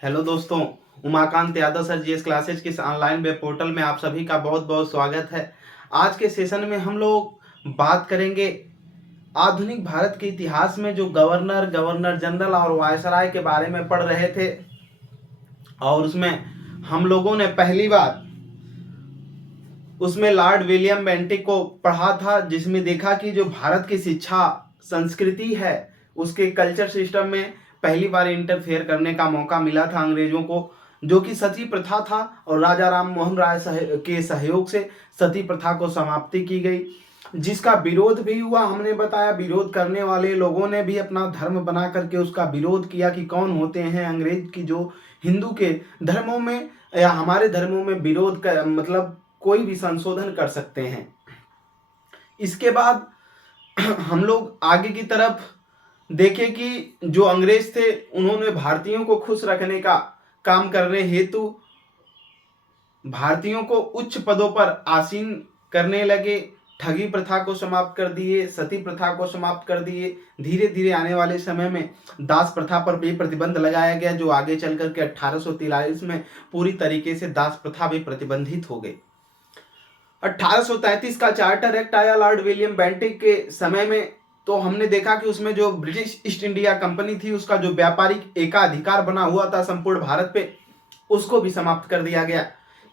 Hello दोस्तों, Umakant Yadav sir GS classes के इस ऑनलाइन वेब पोर्टल में आप सभी का बहुत बहुत स्वागत है। आज के सेशन में हम लोग बात करेंगे आधुनिक भारत के इतिहास में जो गवर्नर जनरल और वायसराय के बारे में पढ़ रहे थे, और उसमें हम लोगों ने पहली बार उसमें लॉर्ड विलियम बेंटिक को पढ़ा था, जिसमें देखा कि जो भारत की शिक्षा संस्कृति है उसके कल्चर सिस्टम में पहली बार इंटरफेयर करने का मौका मिला था अंग्रेजों को, जो कि सती प्रथा था। और राजा राम मोहन राय के सहयोग से सती प्रथा को समाप्ति की गई, जिसका विरोध भी हुआ। हमने बताया विरोध करने वाले लोगों ने भी अपना धर्म बना करके उसका विरोध किया कि कौन होते हैं अंग्रेज की जो हिंदू के धर्मों में या हमारे धर्मों में विरोध कर मतलब कोई भी संशोधन कर सकते हैं। इसके बाद हम लोग आगे की तरफ देखें कि जो अंग्रेज थे उन्होंने भारतीयों को खुश रखने का काम करने हेतु भारतीयों को उच्च पदों पर आसीन करने लगे, ठगी प्रथा को समाप्त कर दिए, सती प्रथा को समाप्त कर दिए। धीरे धीरे आने वाले समय में दास प्रथा पर भी प्रतिबंध लगाया गया, जो आगे चल करके 1843 में पूरी तरीके से दास प्रथा भी प्रतिबंधित हो गई। 1833 का चार्टर एक्ट आया लॉर्ड विलियम बेंटिक के समय में, तो हमने देखा कि उसमें जो ब्रिटिश ईस्ट इंडिया कंपनी थी उसका जो व्यापारिक एकाधिकार बना हुआ था संपूर्ण भारत पे, उसको भी समाप्त कर दिया गया।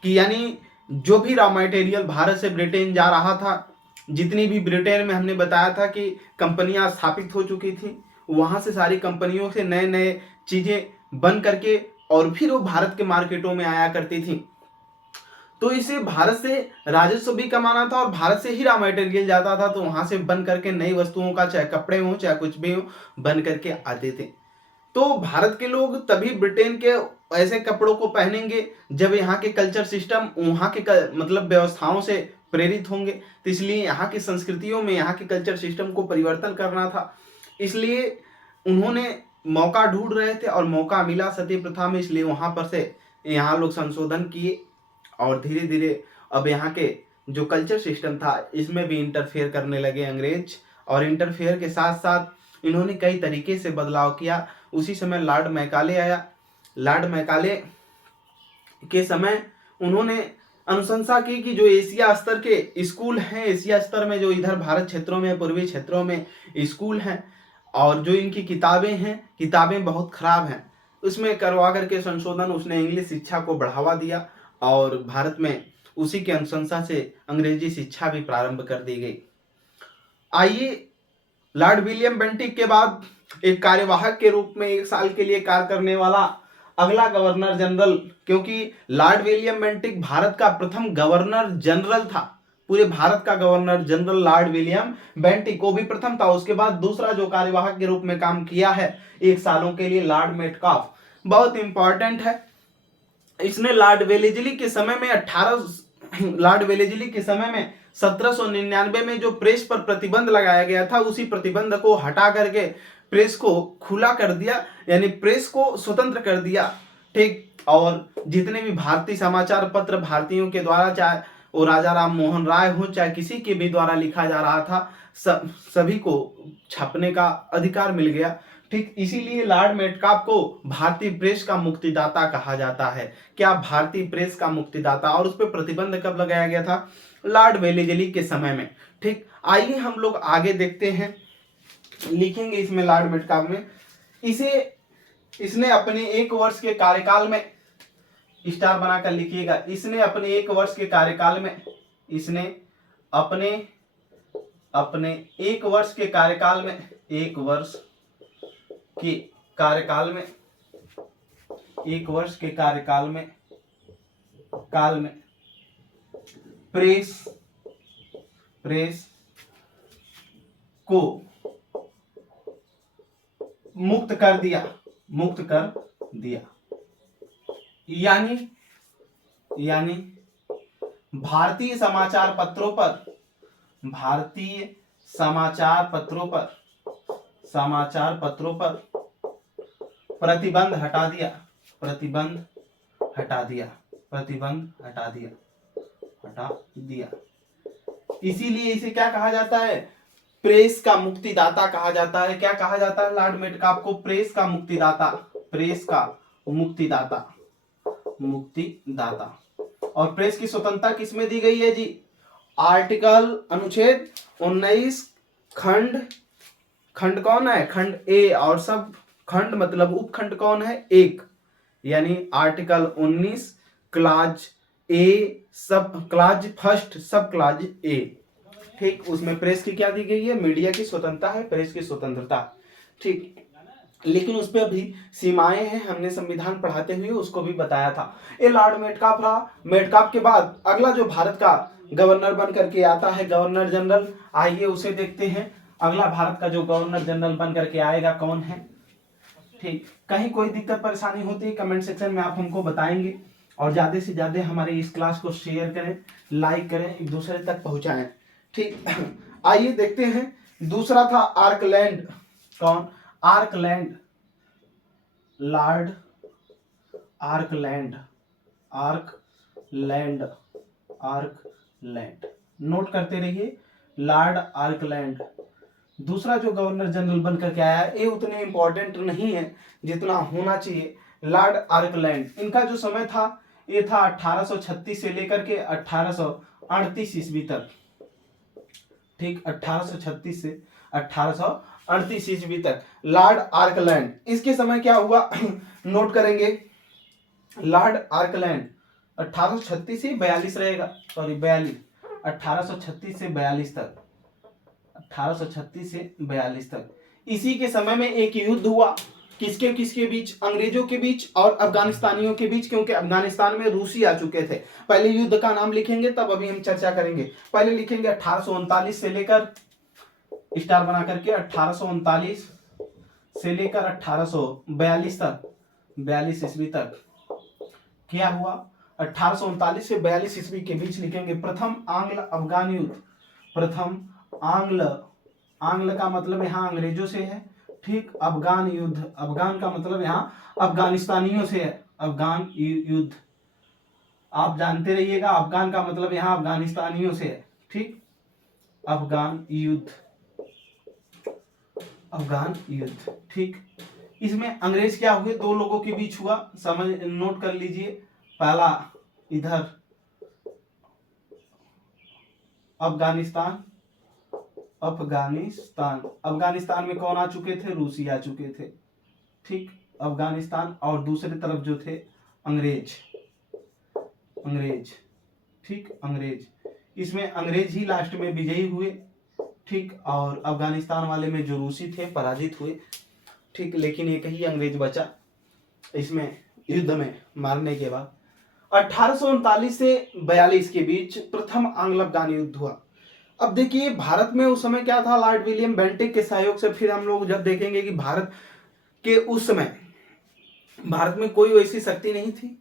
कि यानी जो भी रॉ मटेरियल भारत से ब्रिटेन जा रहा था, जितनी भी ब्रिटेन में हमने बताया था कि कंपनियां स्थापित हो चुकी थी, वहां से सारी कंपनियों से नए नए चीजें बन करके और फिर वो भारत के मार्केटों में आया करती थी। तो इसे भारत से राजस्व भी कमाना था और भारत से ही रॉ मटेरियल जाता था, तो वहां से बन करके नई वस्तुओं का, चाहे कपड़े हो चाहे कुछ भी हो, बन करके आते थे। तो भारत के लोग तभी ब्रिटेन के ऐसे कपड़ों को पहनेंगे जब यहाँ के कल्चर सिस्टम वहाँ के मतलब व्यवस्थाओं से प्रेरित होंगे। तो इसलिए यहाँ की संस्कृतियों में यहाँ के कल्चर सिस्टम को परिवर्तन करना था, इसलिए उन्होंने मौका ढूंढ रहे थे और मौका मिला सती प्रथा में, इसलिए वहां पर से यहाँ लोग संशोधन किए और धीरे धीरे अब यहाँ के जो कल्चर सिस्टम था इसमें भी इंटरफेयर करने लगे अंग्रेज। और इंटरफेयर के साथ साथ इन्होंने कई तरीके से बदलाव किया। उसी समय लॉर्ड मैकाले आया। लॉर्ड मैकाले के समय उन्होंने अनुशंसा की कि जो एशिया स्तर के स्कूल हैं, एशिया स्तर में जो इधर भारत क्षेत्रों में, पूर्वी क्षेत्रों में स्कूल हैं, और जो इनकी किताबें हैं, किताबें बहुत खराब हैं, उसमें करवा करके संशोधन उसने इंग्लिश शिक्षा को बढ़ावा दिया और भारत में उसी के अनुशंसा से अंग्रेजी शिक्षा भी प्रारंभ कर दी गई। आइए, लॉर्ड विलियम बेंटिक के बाद एक कार्यवाहक के रूप में 1 साल के लिए कार्य करने वाला अगला गवर्नर जनरल, क्योंकि लॉर्ड विलियम बेंटिक भारत का प्रथम गवर्नर जनरल था, पूरे भारत का governor general Lord William Bentinck को भी प्रथम था। उसके बाद दूसरा जो कार्यवाहक के रूप में काम किया है 1 सालों के लिए, लॉर्ड मेटकाफ, बहुत इंपॉर्टेंट है। इसने लॉर्ड वेलेस्ली के समय में 1799 में जो प्रेस पर प्रतिबंध लगाया गया था, उसी प्रतिबंध को हटा करके प्रेस को खुला कर दिया, यानी प्रेस को स्वतंत्र कर दिया। ठीक, और जितने भी भारतीय समाचार पत्र भारतीयों के द्वारा, चाहे वो राजा राम मोहन राय हो चाहे किसी के भी द्वारा लिखा जा रहा था, सभी को छापने का अधिकार मिल गया। ठीक, इसीलिए लॉर्ड मेटकाफ को भारतीय प्रेस का मुक्तिदाता कहा जाता है। क्या भारतीय प्रेस का मुक्तिदाता। और उस पर प्रतिबंध कब लगाया गया था? लॉर्ड वेलेस्ली के समय में। ठीक, आइए हम लोग आगे देखते हैं। लिखेंगे इसमें लॉर्ड मेटकाफ में, इसने अपने 1 वर्ष के कार्यकाल में, स्टार बनाकर लिखिएगा, इसने अपने 1 वर्ष के कार्यकाल में, इसने अपने 1 वर्ष के कार्यकाल में, 1 वर्ष के कार्यकाल में, 1 वर्ष के कार्यकाल में प्रेस को मुक्त कर दिया। यानी भारतीय समाचार पत्रों पर प्रतिबंध हटा दिया। इसीलिए इसे क्या कहा जाता है? प्रेस का मुक्तिदाता कहा जाता है। क्या कहा जाता है लॉर्ड मेटकाफ को? प्रेस का मुक्तिदाता। मुक्तिदाता, मुक्तिदाता। और प्रेस की स्वतंत्रता किसमें दी गई है जी? आर्टिकल अनुच्छेद 19 खंड, खंड कौन है? खंड ए, और सब खंड मतलब उपखंड कौन है? एक, यानी आर्टिकल 19 क्लाज ए, सब क्लाज फर्स्ट, सब क्लाज ए। ठीक, उसमें प्रेस की क्या दी गई है? मीडिया की स्वतंत्रता है, प्रेस की स्वतंत्रता। ठीक, लेकिन उस पर अभी सीमाएं हैं, हमने संविधान पढ़ाते हुए उसको भी बताया था। ये लॉर्ड मेटकाफ रहा। मेटकाफ के बाद अगला जो भारत का गवर्नर बन करके आता है, गवर्नर जनरल, आइए उसे देखते हैं। अगला भारत का जो गवर्नर जनरल बन करके आएगा कौन है? ठीक, कहीं कोई दिक्कत परेशानी होती है कमेंट सेक्शन में आप हमको बताएंगे, और ज्यादा से ज्यादा हमारे इस क्लास को शेयर करें, लाइक करें, एक दूसरे तक पहुंचाएं। ठीक, आइए देखते हैं। दूसरा था आर्कलैंड। कौन? आर्कलैंड, लॉर्ड आर्कलैंड, आर्कलैंड, आर्कलैंड, नोट करते रहिए, लॉर्ड आर्कलैंड। दूसरा जो गवर्नर जनरल बनकर के आया, ये उतने इंपॉर्टेंट नहीं है जितना होना चाहिए, लॉर्ड आर्कलैंड। इनका जो समय था ये था 1836 से लेकर के 1838 ईस्वी तक। ठीक, 1836 से 1838 ईस्वी तक लॉर्ड आर्कलैंड। इसके समय क्या हुआ नोट करेंगे। लॉर्ड आर्कलैंड 1836 से 42 रहेगा, सॉरी 42, 1836 से 42 तक, 1836 से 42 तक। इसी के समय में एक युद्ध हुआ, किसके किसके बीच? अंग्रेजों के बीच और अफगानिस्तानियों के बीच, क्योंकि अफगानिस्तान में रूसी आ चुके थे। पहले युद्ध का नाम लिखेंगे तब अभी हम चर्चा करेंगे। पहले लिखेंगे 1839 से लेकर, स्टार बना करके 1839 से लेकर 1842 तक, 42 ईस्वी तक क्या हुआ? 1839 से 42 ईस्वी के बीच लिखेंगे प्रथम आंग्ल अफगान युद्ध। प्रथम आंग्ल, आंग्ल का मतलब यहाँ अंग्रेजों से है। ठीक, अफगान युद्ध, अफगान का मतलब यहाँ अफगानिस्तानियों से है, अफगान युद्ध। आप जानते रहिएगा, अफगान का मतलब यहाँ अफगानिस्तानियों से है। ठीक, अफगान युद्ध, अफगान युद्ध। ठीक, इसमें अंग्रेज क्या हुए? दो लोगों के बीच हुआ, समझ नोट कर लीजिए। पहला इधर अफगानिस्तान, अफगानिस्तान, अफगानिस्तान में कौन आ चुके थे? रूसी आ चुके थे। ठीक, अफगानिस्तान, और दूसरी तरफ जो थे अंग्रेज, अंग्रेज। ठीक, अंग्रेज। इसमें अंग्रेज ही लास्ट में विजयी हुए। ठीक, और अफगानिस्तान वाले में जो रूसी थे पराजित हुए। ठीक, लेकिन एक ही अंग्रेज बचा इसमें युद्ध में मारने के बाद। 1839 से 42 के बीच प्रथम आंग्ल अफगान युद्ध हुआ। अब देखिए भारत में उस समय क्या था? लॉर्ड विलियम बेंटिक के सहयोग से, फिर हम लोग जब देखेंगे कि भारत के उस समय भारत में कोई वैसी शक्ति नहीं थी।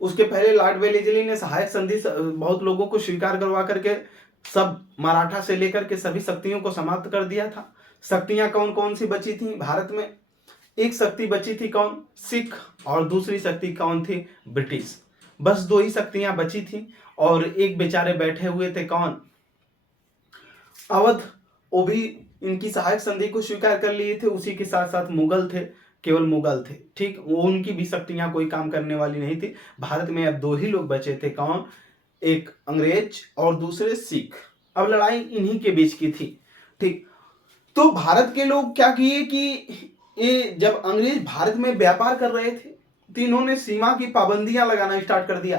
उसके पहले लॉर्ड वेलेस्ली ने सहायक संधि बहुत लोगों को स्वीकार करवा करके सब मराठा से लेकर के सभी शक्तियों को समाप्त कर दिया था। शक्तियां कौन कौन सी बची थी भारत में? एक शक्ति बची थी कौन? सिख, और दूसरी शक्ति कौन थी? ब्रिटिश। बस दो ही शक्तियां बची थी, और एक बेचारे बैठे हुए थे कौन? अवध, वो भी इनकी सहायक संधि को स्वीकार कर लिए थे। उसी के साथ साथ मुगल थे, केवल मुगल थे। ठीक, वो उनकी भी शक्तियां कोई काम करने वाली नहीं थी। भारत में अब दो ही लोग बचे थे, कौन? एक अंग्रेज और दूसरे सिख। अब लड़ाई इन्हीं के बीच की थी। ठीक, तो भारत के लोग क्या किए कि ये जब अंग्रेज भारत में व्यापार कर रहे थे तो इन्होंने सीमा की पाबंदियां लगाना स्टार्ट कर दिया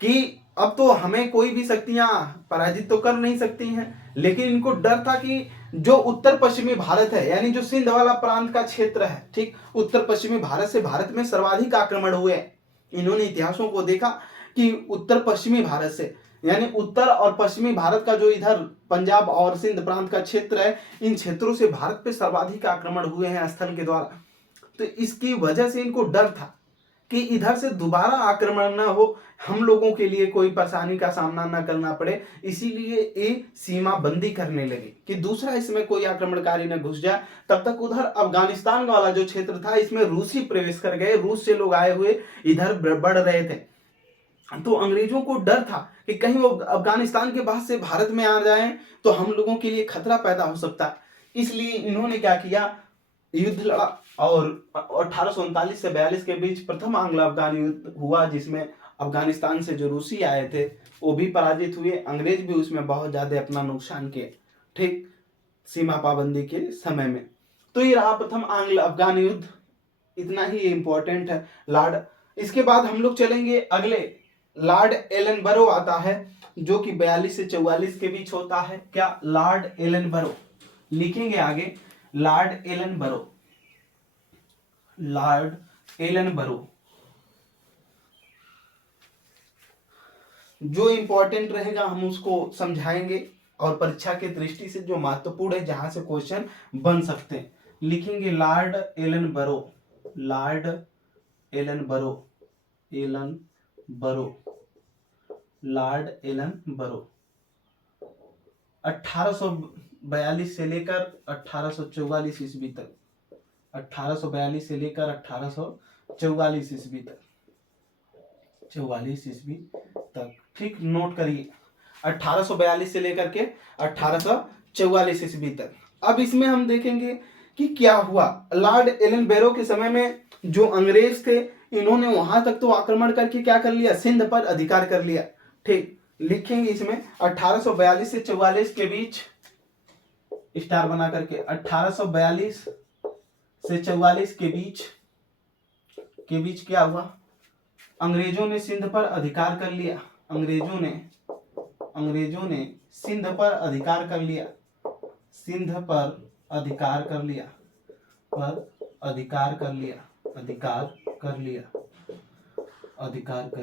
कि अब तो हमें कोई भी शक्तियां पराजित तो कर नहीं सकती हैं। लेकिन इनको डर था कि जो उत्तर पश्चिमी भारत है, यानी जो सिंध वाला प्रांत का क्षेत्र है, ठीक, उत्तर पश्चिमी भारत से भारत में सर्वाधिक आक्रमण हुए। इन्होंने इतिहासों को देखा कि उत्तर पश्चिमी भारत से, यानी उत्तर और पश्चिमी भारत का जो इधर पंजाब और सिंध प्रांत का क्षेत्र है, इन क्षेत्रों से भारत पे सर्वाधिक आक्रमण हुए हैं स्थल के द्वारा। तो इसकी वजह से इनको डर था कि इधर से दोबारा आक्रमण ना हो, हम लोगों के लिए कोई परेशानी का सामना ना करना पड़े। इसीलिए ये सीमा बंदी करने लगे कि दूसरा इसमें कोई आक्रमणकारी न घुस जाए। तब तक उधर अफगानिस्तान वाला जो क्षेत्र था इसमें रूसी प्रवेश कर गए, रूस से लोग आए हुए इधर बढ़ रहे थे। तो अंग्रेजों को डर था कि कहीं वो अफगानिस्तान के बाद से भारत में आ जाए तो हम लोगों के लिए खतरा पैदा हो सकता है। इसलिए इन्होंने क्या किया, युद्ध लड़ा और 1839 से 42 के बीच प्रथम आंग्ल अफगान युद्ध हुआ, जिसमें अफगानिस्तान से जो रूसी आए थे वो भी पराजित हुए, अंग्रेज भी उसमें बहुत ज्यादा अपना नुकसान किए, ठीक, सीमा पाबंदी के समय में। तो ये रहा प्रथम आंग्ल अफगान युद्ध, इतना ही इम्पोर्टेंट है लॉर्ड। इसके बाद हम लोग चलेंगे अगले, लॉर्ड एलन बरो आता है, जो कि 42 से 44 के बीच होता है। क्या? लॉर्ड एलन बरो, लिखेंगे आगे लॉर्ड एलन बरो, लॉर्ड एलन बरो। जो इंपॉर्टेंट रहेगा हम उसको समझाएंगे, और परीक्षा के दृष्टि से जो महत्वपूर्ण है, जहां से क्वेश्चन बन सकते हैं, लिखेंगे लॉर्ड एलन बरो, लॉर्ड एलन बरो, एलन बरो, लॉर्ड एलन बरो। 1842 से लेकर 1844 ईस्वी तक, 1842 से लेकर 1844 ईस्वी तक, 44 ईस्वी तक, ठीक, नोट करिए, 1842 से लेकर के 1844 ईस्वी तक। अब इसमें हम देखेंगे कि क्या हुआ। लॉर्ड एलन बैरो के समय में जो अंग्रेज थे, इन्होंने वहां तक तो आक्रमण करके क्या कर लिया, सिंध पर अधिकार कर लिया, ठीक, लिखेंगे इसमें 1842 से 44 के बीच, स्टार बना करके, 1842 से 44 के बीच क्या हुआ, अंग्रेजों ने सिंध पर अधिकार कर लिया, अंग्रेजों ने सिंध पर अधिकार कर लिया, सिंध पर अधिकार कर लिया, अधिकार कर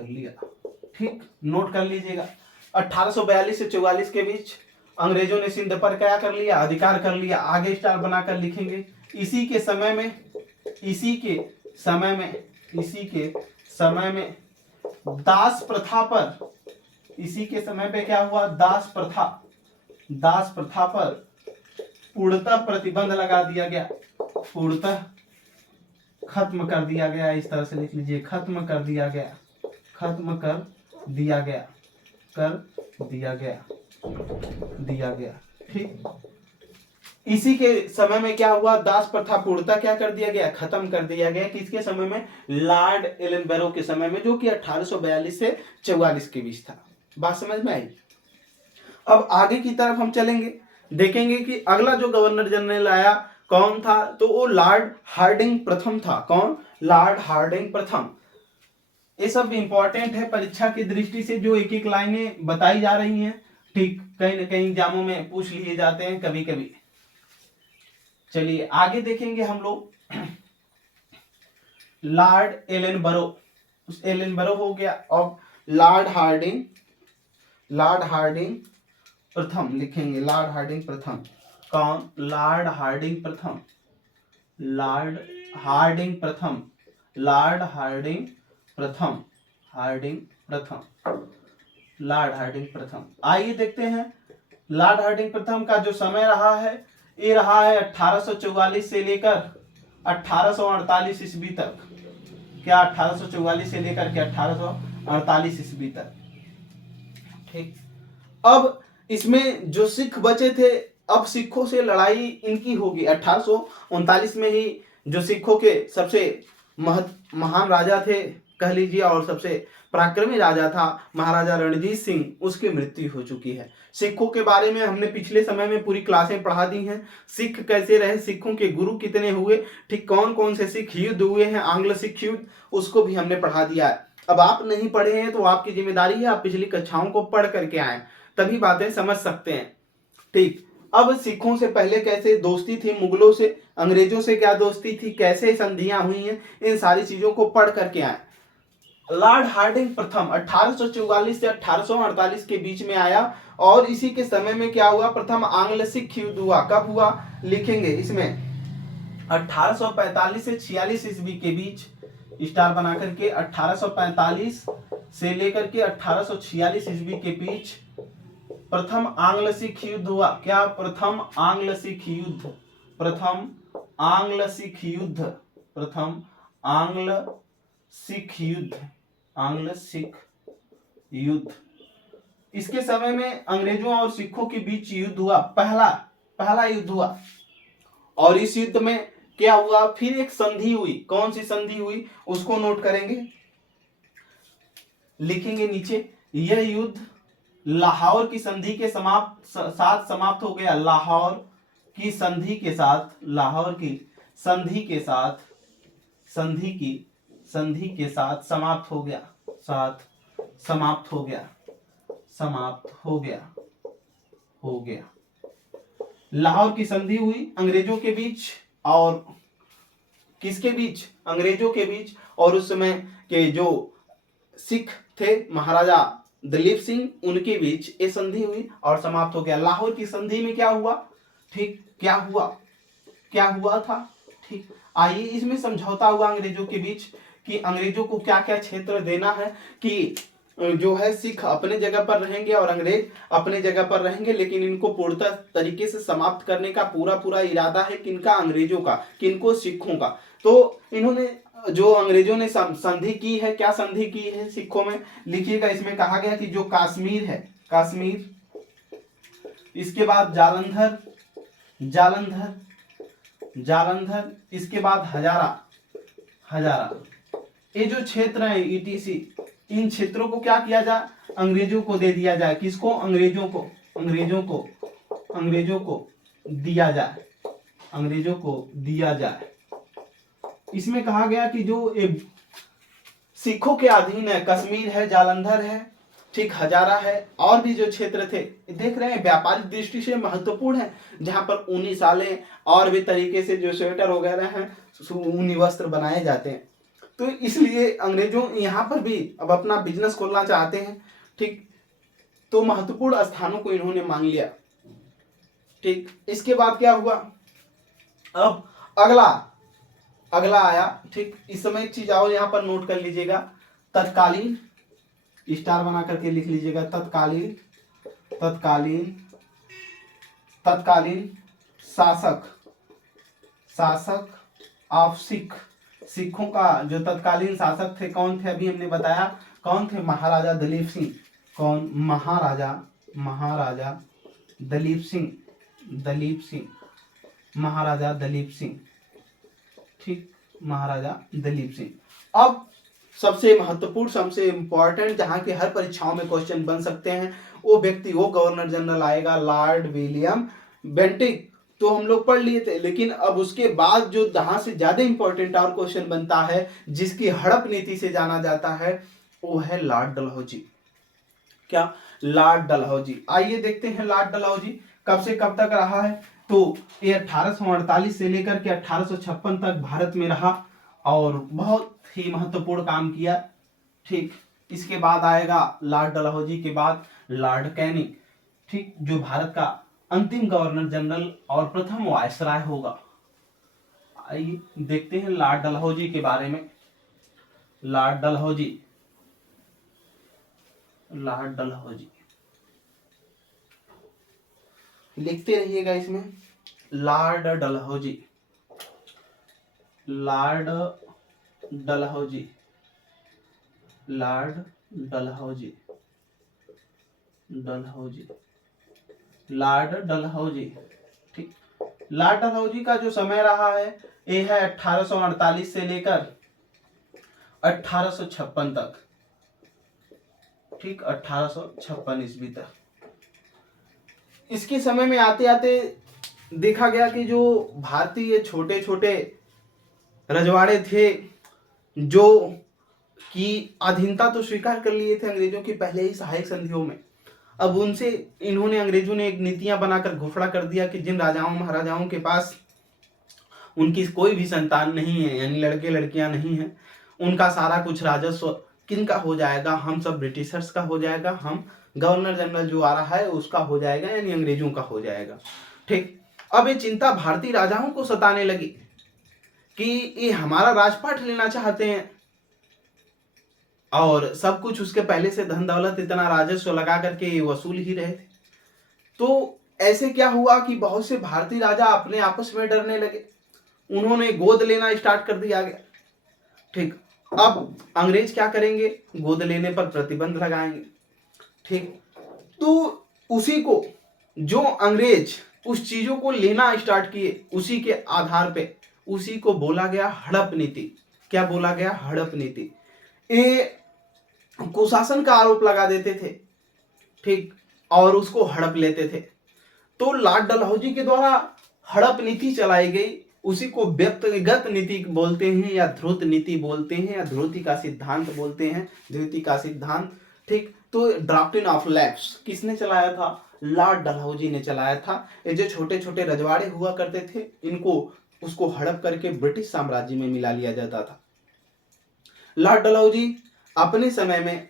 लिया, ठीक, नोट कर लीजिएगा। 1842 से 44 के बीच अंग्रेजों ने सिंध पर क्या कर लिया, अधिकार कर लिया। आगे स्टार बनाकर लिखेंगे, इसी के समय में दास प्रथा पर, इसी के समय पे क्या हुआ, दास प्रथा पर पूर्णतः प्रतिबंध लगा दिया गया, पूर्णतः खत्म कर दिया गया, इस तरह से लिख लीजिए, खत्म कर दिया गया, ठीक। इसी के समय में क्या हुआ, दास प्रथा पूर्णतः क्या कर दिया गया, खत्म कर दिया गया। किसके समय में, लॉर्ड एलन बैरो के समय में, जो कि 1842 से 44 के बीच था। बात समझ में आई। अब आगे की तरफ हम चलेंगे, देखेंगे कि अगला जो गवर्नर जनरल आया कौन था, तो वो लॉर्ड हार्डिंग प्रथम था। कौन? लॉर्ड हार्डिंग प्रथम। ये सब इंपॉर्टेंट है परीक्षा की दृष्टि से, जो एक एक लाइनें बताई जा रही हैं, ठीक, कहीं ना कहीं एग्जामों में पूछ लिए जाते हैं कभी कभी। चलिए आगे देखेंगे हम लोग, लॉर्ड एलन बरो, उस एलन बरो हो गया। अब लॉर्ड हार्डिंग प्रथम लिखेंगे, लॉर्ड हार्डिंग प्रथम। कौन? लॉर्ड हार्डिंग प्रथम, आइए देखते हैं लॉर्ड हार्डिंग प्रथम का जो समय रहा है, ये रहा है 1844 से लेकर 1848 ईस्वी तक। क्या? 1844 से लेकर के 1848 ईस्वी तक, ठीक। अब इसमें जो सिख बचे थे, अब सिखों से लड़ाई इनकी होगी। 1839 में ही जो सिखों के सबसे महान राजा थे कह लीजिए, और सबसे पराक्रमी राजा था महाराजा रणजीत सिंह, उसकी मृत्यु हो चुकी है। सिखों के बारे में हमने पिछले समय में पूरी क्लासें पढ़ा दी हैं, सिख कैसे रहे, सिखों के गुरु कितने हुए, ठीक, कौन कौन से सिख युद्ध हुए हैं, आंग्ल सिख युद्ध, उसको भी हमने पढ़ा दिया है। अब आप नहीं पढ़े हैं तो आपकी जिम्मेदारी है आप पिछली कक्षाओं को पढ़ करके आए, तभी बातें समझ सकते हैं, ठीक। अब सिखों से पहले कैसे दोस्ती थी मुगलों से, अंग्रेजों से क्या दोस्ती थी, कैसे संधियां हुई हैं, इन सारी चीजों को पढ़ करके आए। लॉर्ड हार्डिंग प्रथम 1844 से 1848 के बीच में आया, और इसी के समय में क्या हुआ, प्रथम आंग्ल सिख युद्ध हुआ। कब हुआ? लिखेंगे इसमें 1845 से 46 ईस्वी के बीच, स्टार बना करके, 1845 से लेकर के 1846 ईस्वी के बीच प्रथम आंग्ल सिख युद्ध हुआ। क्या? प्रथम आंग्ल सिख युद्ध, आंग्ल सिख युद्ध। इसके समय में अंग्रेजों और सिखों के बीच युद्ध हुआ, पहला युद्ध हुआ, और इस युद्ध में क्या हुआ, फिर एक संधि हुई। कौन सी संधि हुई उसको नोट करेंगे, लिखेंगे नीचे। यह युद्ध लाहौर की संधि के साथ समाप्त हो गया। लाहौर की संधि के साथ, लाहौर की संधि के साथ, संधि के साथ समाप्त हो गया, समाप्त हो गया, समाप्त हो गया, हो गया। लाहौर की संधि हुई अंग्रेजों के बीच, और किसके बीच, अंग्रेजों के बीच, और उस समय के जो सिख थे महाराजा दलीप सिंह, उनके बीच ये संधि हुई और समाप्त हो गया। लाहौर की संधि में क्या हुआ, ठीक, क्या हुआ, क्या हुआ था, ठीक। आइए इसमें समझौता हुआ अंग्रेजों के बीच कि अंग्रेजों को क्या क्या क्षेत्र देना है, कि जो है सिख अपने जगह पर रहेंगे और अंग्रेज अपने जगह पर रहेंगे, लेकिन इनको पूर्णतः तरीके से समाप्त करने का पूरा पूरा इरादा है किनका, अंग्रेजों का, किनको, सिखों का। तो इन्होंने जो अंग्रेजों ने संधि की है, क्या संधि की है सिखों में, लिखिएगा। इसमें कहा गया कि जो कश्मीर है, कश्मीर, इसके बाद जालंधर, जालंधर, जालंधर, इसके बाद हजारा, हजारा, ये जो क्षेत्र है ईटीसी, इन क्षेत्रों को क्या किया जाए, अंग्रेजों को दे दिया जाए। किसको, अंग्रेजों को, अंग्रेजों को, अंग्रेजों को दिया जाए, अंग्रेजों को दिया जाए। इसमें कहा गया कि जो सिखों के अधीन है, कश्मीर है, जालंधर है, ठीक, हजारा है, और भी जो क्षेत्र थे, देख रहे हैं व्यापारिक दृष्टि से महत्वपूर्ण है, जहां पर ऊनी सालें और भी तरीके से जो स्वेटर वगैरह हैं, ऊनी वस्त्र बनाए जाते हैं। तो इसलिए अंग्रेजों यहाँ पर भी अब अपना बिजनेस खोलना चाहते हैं, ठीक। तो महत्वपूर्ण स्थानों को इन्होंने मांग लिया, ठीक। इसके बाद क्या हुआ, अब अगला अगला आया, ठीक। इस समय एक चीज आओ यहाँ पर नोट कर लीजिएगा, तत्कालीन, स्टार बना करके लिख लीजिएगा, तत्कालीन, तत्कालीन, तत्कालीन शासक, शासक ऑफ सिख, सिखों का जो तत्कालीन शासक थे, कौन थे, अभी हमने बताया कौन थे, महाराजा दलीप सिंह। कौन, महाराजा, महाराजा दलीप सिंह, दलीप सिंह, महाराजा दलीप सिंह, ठीक, महाराजा दलीप सिंह। अब सबसे महत्वपूर्ण, सबसे इंपॉर्टेंट, जहां के हर परीक्षाओं में क्वेश्चन बन सकते हैं, वो व्यक्ति, वो गवर्नर जनरल आएगा, लॉर्ड विलियम बेंटिक। तो हम लोग पढ़ लिए थे, लेकिन अब उसके बाद जो जहां से ज्यादा इंपॉर्टेंट और क्वेश्चन बनता है, जिसकी हड़प नीति से जाना जाता है, वो है लॉर्ड डलहौजी। क्या, लॉर्ड डलहौजी। आइए देखते हैं लॉर्ड डलहौजी कब से कब तक रहा है। तो ये 1848 से लेकर के 1856 तक भारत में रहा और बहुत ही महत्वपूर्ण काम किया, ठीक। इसके बाद आएगा लॉर्ड डलहौजी के बाद लॉर्ड कैनिंग, ठीक, जो भारत का अंतिम गवर्नर जनरल और प्रथम वायसराय होगा। आइए देखते हैं लॉर्ड डलहौजी के बारे में। लॉर्ड डलहौजी, लॉर्ड डलहौजी लिखते रहिएगा इसमें, Lord Dalhousie, Lord Dalhousie, Lord Dalhousie, Dalhousie, Lord Dalhousie, ठीक। लॉर्ड डलहौजी का जो समय रहा है, ये है 1848 से लेकर 1856 तक, ठीक, 1856 ईस्वी तक। इसके समय में आते आते देखा गया कि जो भारतीय छोटे छोटे रजवाड़े थे, जो कि अधीनता तो स्वीकार कर लिए थे अंग्रेजों की पहले ही सहायक संधियों में, अब उनसे इन्होंने, अंग्रेजों ने एक नीतियां बनाकर घोषणा कर दिया कि जिन राजाओं महाराजाओं के पास उनकी कोई भी संतान नहीं है, यानी लड़के लड़कियां नहीं है, उनका सारा कुछ राजस्व किनका हो जाएगा, हम सब ब्रिटिशर्स का हो जाएगा, हम गवर्नर जनरल जो आ रहा है उसका हो जाएगा, यानी अंग्रेजों का हो जाएगा, ठीक। अब ये चिंता भारतीय राजाओं को सताने लगी कि ये हमारा राजपाट लेना चाहते हैं और सब कुछ उसके पहले से धन दौलत इतना राजस्व लगा करके वसूल ही रहे थे। तो ऐसे क्या हुआ कि बहुत से भारतीय राजा अपने आपस में डरने लगे, उन्होंने गोद लेना स्टार्ट कर दिया गया, ठीक। अब अंग्रेज क्या करेंगे, गोद लेने पर प्रतिबंध लगाएंगे, ठीक। तो उसी को, जो अंग्रेज उस चीजों को लेना स्टार्ट किए, उसी के आधार पे उसी को बोला गया हड़प नीति। क्या बोला गया? हड़प नीति। ये कुशासन का आरोप लगा देते थे, ठीक, और उसको हड़प लेते थे। तो लॉर्ड डलहौजी के द्वारा हड़प नीति चलाई गई, उसी को व्यक्तिगत नीति बोलते हैं या ध्रुत नीति बोलते हैं या ध्रुति का सिद्धांत बोलते हैं, ध्रुति का सिद्धांत, ठीक। तो ड्राफ्टिंग ऑफ लैक्स किसने चलाया था? लॉर्ड डलहौजी ने चलाया था। ये जो छोटे छोटे रजवाड़े हुआ करते थे, इनको उसको हड़प करके ब्रिटिश साम्राज्य में मिला लिया जाता था। लॉर्ड डलहौजी अपने समय में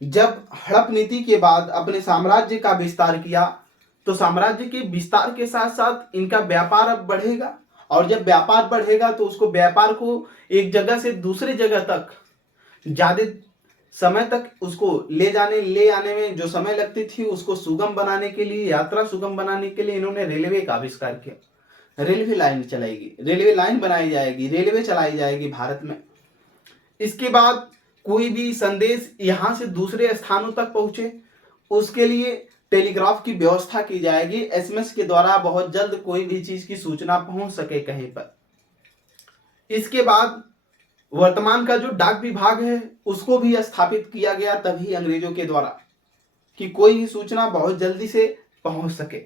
जब हड़प नीति के बाद अपने साम्राज्य का विस्तार किया, तो साम्राज्य के विस्तार के साथ साथ इनका व्यापार अब बढ़ेगा, और जब व्यापार बढ़ेगा तो उसको व्यापार को एक जगह से दूसरे जगह तक ज्यादा समय तक उसको ले आने में जो समय लगती थी, उसको सुगम बनाने के लिए, यात्रा सुगम बनाने के लिए इन्होंने रेलवे का आविष्कार किया। रेलवे लाइन चलाएगी, रेलवे लाइन बनाई जाएगी, रेलवे चलाई जाएगी भारत में। इसके बाद कोई भी संदेश यहां से दूसरे स्थानों तक पहुंचे, उसके लिए टेलीग्राफ की व्यवस्था की जाएगी। एसएमएस के द्वारा बहुत जल्द कोई भी चीज की सूचना पहुंच सके कहीं पर। इसके बाद वर्तमान का जो डाक विभाग है उसको भी स्थापित किया गया तभी अंग्रेजों के द्वारा, कि कोई भी सूचना बहुत जल्दी से पहुंच सके।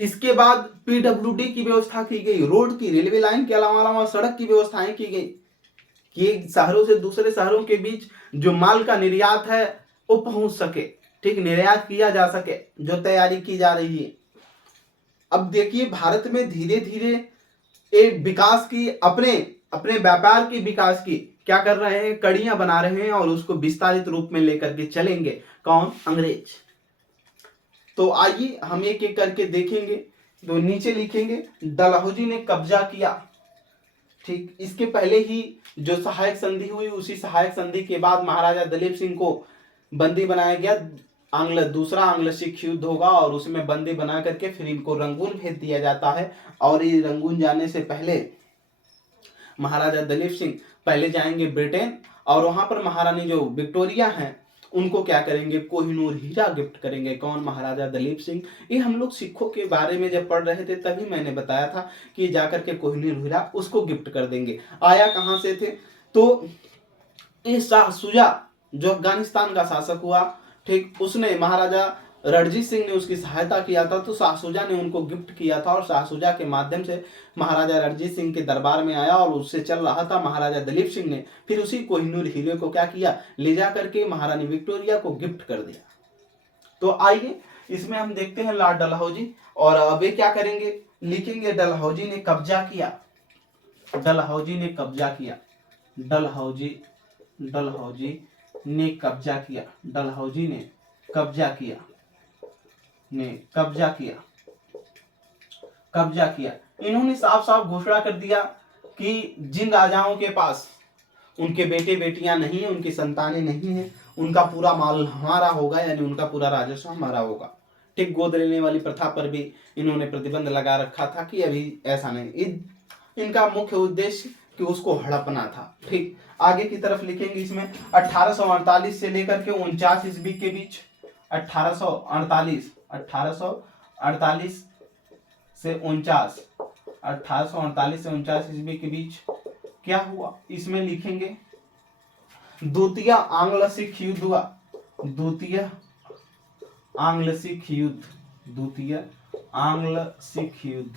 इसके बाद पीडब्ल्यूडी की व्यवस्था की गई, रोड की, रेलवे लाइन के अलावा सड़क की व्यवस्थाएं की गई कि शहरों से दूसरे शहरों के बीच जो माल का निर्यात है वो पहुंच सके, ठीक, निर्यात किया जा सके, जो तैयारी की जा रही है। अब देखिए भारत में धीरे धीरे एक विकास की, अपने व्यापार की विकास की क्या कर रहे हैं, कड़ियां बना रहे हैं और उसको विस्तारित रूप में लेकर के चलेंगे। कौन? अंग्रेज। तो आइए हम एक एक करके देखेंगे। तो नीचे लिखेंगे डलहौजी ने कब्जा किया, ठीक। इसके पहले ही जो सहायक संधि हुई, उसी सहायक संधि के बाद महाराजा दलीप सिंह को बंदी बनाया गया। दूसरा आंग्ल सिख युद्ध होगा और उसमें बंदी बना करके फिर इनको रंगून भेज दिया जाता है। और ये रंगून जाने से पहले महाराजा दलीप सिंह पहले जाएंगे ब्रिटेन, और वहां पर महारानी जो विक्टोरिया हैं उनको क्या करेंगे, कोहिनूर हीरा गिफ्ट करेंगे। कौन? महाराजा दलीप सिंह। ये हम लोग सिखों के बारे में जब पढ़ रहे थे तभी मैंने बताया था कि जाकर के कोहिनूर हीरा उसको गिफ्ट कर देंगे। आया कहां से थे? तो ये शाह शुजा जो अफगानिस्तान का शासक हुआ, ठीक, उसने महाराजा रणजीत सिंह ने उसकी सहायता किया था, तो शाह शुजा ने उनको गिफ्ट किया था, और शाह शुजा के माध्यम से महाराजा रणजीत सिंह के दरबार में आया और उससे चल रहा था। महाराजा दलीप सिंह ने फिर उसी कोहिनूर हीरे को क्या किया, ले जा करके महारानी विक्टोरिया को गिफ्ट कर दिया। तो आइए इसमें हम देखते हैं लॉर्ड डलहौजी, और अब वे क्या करेंगे, लिखेंगे डलहौजी ने कब्जा किया, डलहौजी ने कब्जा किया, डलहौजी ने कब्जा किया, डलहौजी ने कब्जा किया, कब्जा किया। इन्होंने साफ साफ घोषणा कर दिया कि जिन राजाओं के पास उनके बेटे बेटियां नहीं है, उनकी संतानें नहीं है, उनका पूरा माल हमारा होगा, यानी उनका पूरा राजस्व हमारा होगा, ठीक। गोद लेने वाली प्रथा पर भी इन्होंने प्रतिबंध लगा रखा था कि अभी ऐसा नहीं। इनका मुख्य उद्देश्य कि उसको हड़पना था, ठीक। आगे की तरफ लिखेंगे इसमें 1848 से लेकर के 49 ईस्वी के बीच, 1848 से 1949 ईस्वी के बीच क्या हुआ, इसमें लिखेंगे द्वितीय आंग्ल सिख युद्ध हुआ, द्वितीय आंग्ल सिख युद्ध, द्वितीय आंग्ल सिख युद्ध,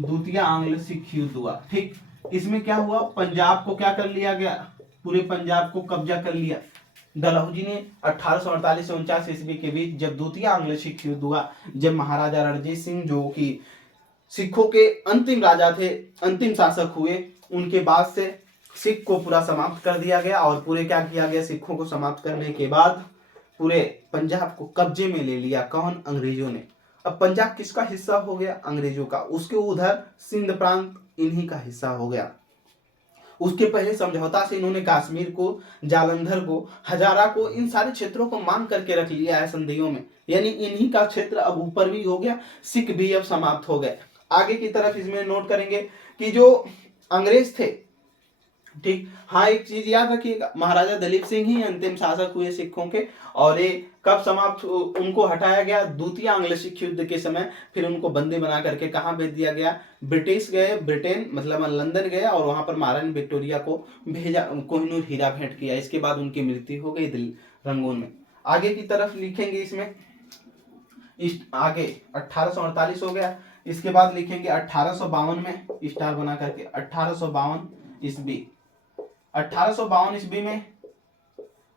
द्वितीय आंग्ल सिख युद्ध हुआ, ठीक। इसमें क्या हुआ, पंजाब को क्या कर लिया गया, पूरे पंजाब को कब्जा कर लिया। डलहौजी ने 1848 से 49 ईस्वी के बीच जब द्वितीय आंग्ल सिख युद्ध हुआ, जब महाराजा रणजीत सिंह जो कि सिखों के अंतिम राजा थे, अंतिम शासक हुए, उनके बाद से सिख को पूरा समाप्त कर दिया गया। और पूरे क्या किया गया, सिखों को समाप्त करने के बाद पूरे पंजाब को कब्जे में ले लिया। कौन? अंग्रेजों ने। अब पंजाब किसका हिस्सा हो गया? अंग्रेजों का। उसके उधर सिंध प्रांत इन्हीं का हिस्सा हो गया। उसके पहले समझौता से इन्होंने कश्मीर को, जालंधर को, हजारा को, इन सारे क्षेत्रों को मान करके रख लिया है संधियों में, यानी इन्हीं का क्षेत्र अब ऊपर भी हो गया, सिख भी अब समाप्त हो गए। आगे की तरफ इसमें नोट करेंगे कि जो अंग्रेज थे, ठीक, हाँ, एक चीज याद रखिएगा, महाराजा दलीप सिंह ही अंतिम शासक हुए सिखों के, और ये कब समाप्त उनको हटाया गया? द्वितीय आंग्ल सिख युद्ध के समय। फिर उनको बंदी बना करके कहाँ भेज दिया गया? ब्रिटिश गए, ब्रिटेन मतलब लंदन गए और वहां पर महारानी विक्टोरिया को भेजा, कोहिनूर हीरा भेंट किया। इसके बाद उनकी मृत्यु हो गई दिल्ली रंगून में। आगे की तरफ लिखेंगे इसमें, इस आगे 1848 हो गया। इसके बाद लिखेंगे 1852 में स्टार बना करके 1852 ईस्वी। 1852 ईस्वी में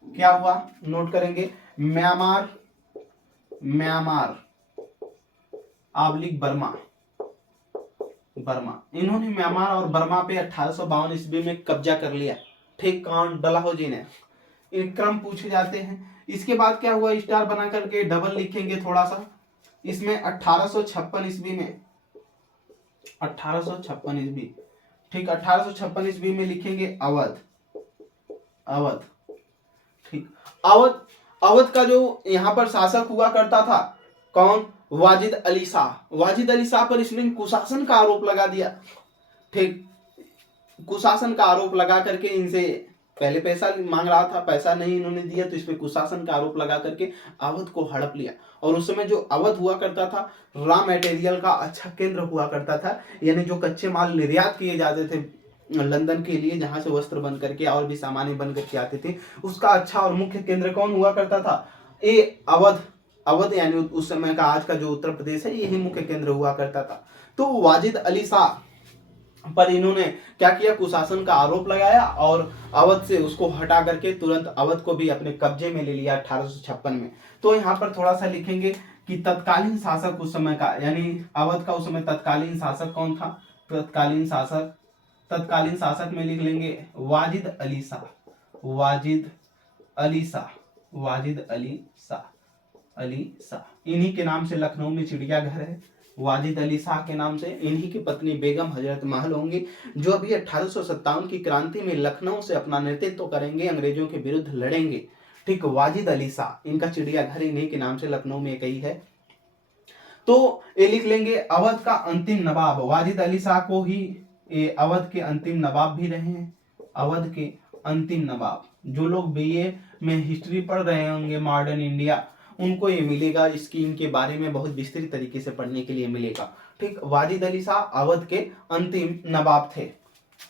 क्या हुआ नोट करेंगे, म्यांमार आबलिक बर्मा इन्होंने म्यांमार और बर्मा पे 1852 ईस्वी में कब्जा कर लिया। ठीक, कौन? डलहौजी ने। इन क्रम पूछे जाते हैं। इसके बाद क्या हुआ, स्टार बना करके डबल लिखेंगे थोड़ा सा। इसमें 1856 ईस्वी में 1856 ईस्वी, ठीक, 1856 ईस्वी में लिखेंगे अवध। ठीक, अवध का जो यहाँ पर शासक हुआ करता था, कौन? वाजिद अली शाह पर इसने कुशासन का आरोप लगा दिया। ठीक, कुशासन का आरोप लगा करके इनसे पहले पैसा मांग रहा था, पैसा नहीं इन्होंने दिया, तो इस पे कुशासन का आरोप लगा करके अवध को हड़प लिया। और उस समय जो अवध हुआ करता था, रॉ मटेरियल का अच्छा केंद्र हुआ करता था, यानी जो कच्चे माल निर्यात किए जाते थे लंदन के लिए, जहां से वस्त्र बन करके और भी सामान बन करके आते थे, उसका अच्छा और मुख्य केंद्र कौन हुआ करता था? ये अवध यानी उस समय का आज का जो उत्तर प्रदेश है, यही मुख्य केंद्र हुआ करता था। तो वाजिद अली शाह पर इन्होंने क्या किया, कुशासन का आरोप लगाया और अवध से उसको हटा करके तुरंत अवध को भी अपने कब्जे में ले लिया 1856 में। तो यहाँ पर थोड़ा सा लिखेंगे कि तत्कालीन शासक उस समय का, यानी अवध का उस समय तत्कालीन शासक कौन था? तत्कालीन शासक में लिख लेंगे वाजिद अली शाह। इन्हीं के नाम से लखनऊ में चिड़ियाघर है, वाजिद अली शाह के नाम से। इन्हीं की पत्नी बेगम हजरत महल होंगी, जो अभी 1857 की क्रांति में लखनऊ से अपना नेतृत्व करेंगे, अंग्रेजों के विरुद्ध लड़ेंगे। ठीक, वाजिद अली शाह, इनका चिड़ियाघर इन्हीं के नाम से लखनऊ में एक ही है। तो ये लिख लेंगे अवध का अंतिम नवाब, वाजिद अली शाह को ही ये अवध के अंतिम नवाब भी रहे हैं। अवध के अंतिम नवाब, जो लोग बीए में हिस्ट्री पढ़ रहे होंगे मॉडर्न इंडिया, उनको ये मिलेगा, इसकी इनके बारे में बहुत विस्तृत तरीके से पढ़ने के लिए मिलेगा। ठीक, वाजिद अली शाह अवध के अंतिम नवाब थे।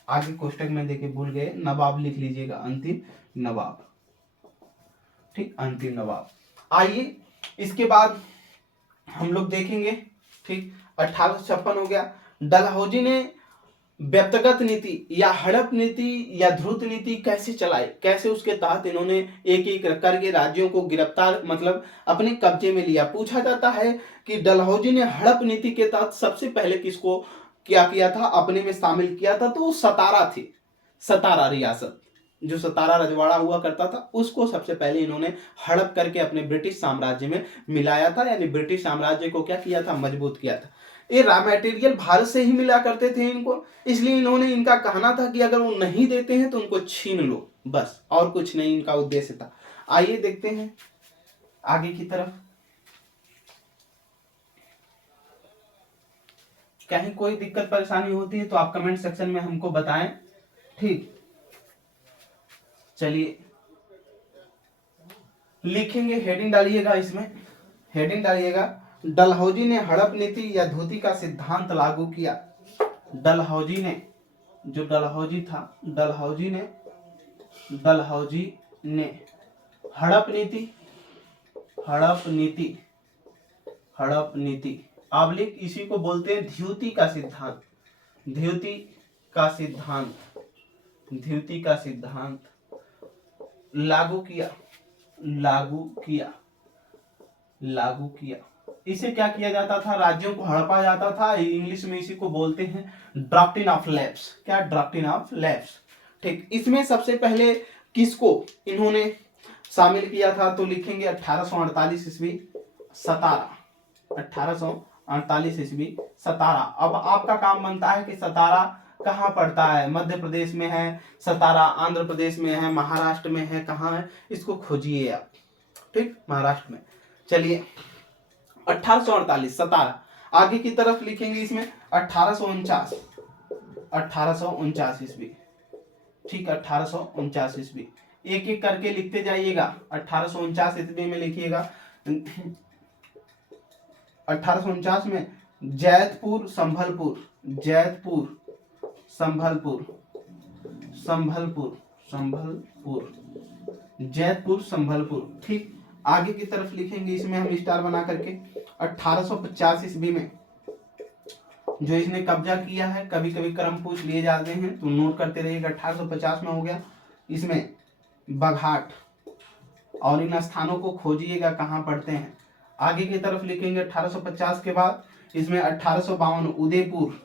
आगे कोष्टक में देखे भूल गए, नवाब लिख लीजिएगा, अंतिम नवाब। ठीक, अंतिम नवाब। आइए इसके बाद हम लोग देखेंगे। ठीक, 1856 हो गया। डलहौजी ने व्यक्तिगत नीति या हड़प नीति या ध्रुत नीति कैसे चलाई, कैसे उसके तहत इन्होंने एक एक करके राज्यों को गिरफ्तार मतलब अपने कब्जे में लिया। पूछा जाता है कि डलहौजी ने हड़प नीति के तहत सबसे पहले किसको क्या किया था, अपने में शामिल किया था? तो सतारा थी, सतारा रियासत, जो सतारा रजवाड़ा हुआ करता था, उसको सबसे पहले इन्होंने हड़प करके अपने ब्रिटिश साम्राज्य में मिलाया था, यानी ब्रिटिश साम्राज्य को क्या किया था, मजबूत किया था। ये रॉ मटेरियल भारत से ही मिला करते थे इनको, इसलिए इन्होंने, इनका कहना था कि अगर वो नहीं देते हैं तो उनको छीन लो, बस, और कुछ नहीं इनका उद्देश्य था। आइए देखते हैं आगे की तरफ। कहीं कोई दिक्कत परेशानी होती है तो आप कमेंट सेक्शन में हमको बताएं। ठीक, चलिए लिखेंगे, हेडिंग डालिएगा, इसमें हेडिंग डालिएगा, डलहौजी ने हड़प नीति या धोती का सिद्धांत लागू किया। डलहौजी ने, जो डलहौजी था, डलहौजी ने हड़प नीति आबलिक, इसी को बोलते हैं ध्युति का सिद्धांत लागू किया। इसे क्या किया जाता था, राज्यों को हड़पा जाता था। इंग्लिश में इसी को बोलते हैं डॉक्ट्रिन ऑफ लैप्स। क्या? Doctrine of lapse. ठीक, इसमें सबसे पहले किसको इन्होंने शामिल किया था? तो लिखेंगे 1848 ईस्वी, सतारा। 1848 ईस्वी, सतारा। अब आपका काम बनता है कि सतारा कहाँ पड़ता है, मध्य प्रदेश में है सतारा, आंध्र प्रदेश में है, महाराष्ट्र में है, कहाँ है, इसको खोजिए आप। ठीक, महाराष्ट्र में। चलिए 1848 सतारा। आगे की तरफ लिखेंगे इसमें 1849 ईस्वी। ठीक, 1849 ईस्वी। एक एक करके लिखते जाइएगा। 1849 ईस्वी में लिखिएगा। 1849 में जैतपुर संभलपुर, जैतपुर संभलपुर, संभलपुर, संभलपुर, जैतपुर संभलपुर। ठीक, आगे की तरफ लिखेंगे इसमें हम स्टार बना करके। 1850 ईस्वी में जो इसने कब्जा किया है, कभी कभी क्रम पूछ लिए जाते हैं तो नोट करते रहिएगा। 1850 में हो गया इसमें बघाट, और इन स्थानों को खोजिएगा कहाँ पड़ते हैं। आगे की तरफ लिखेंगे 1850 के बाद इसमें 1852 उदयपुर,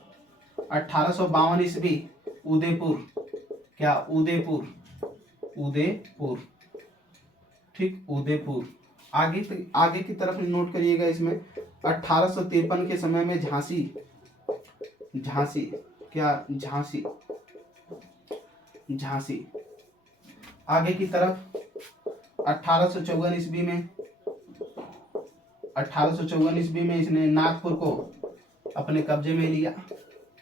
1852 ईस्वी उदयपुर, क्या उदयपुर, उदयपुर, ठीक, उदयपुर। आगे की तरफ नोट करिएगा इसमें 1853 के समय में झांसी, झांसी, क्या झांसी, झांसी। आगे की तरफ 1854 ईस्वी में, 1854 ईस्वी में इसने नागपुर को अपने कब्जे में लिया।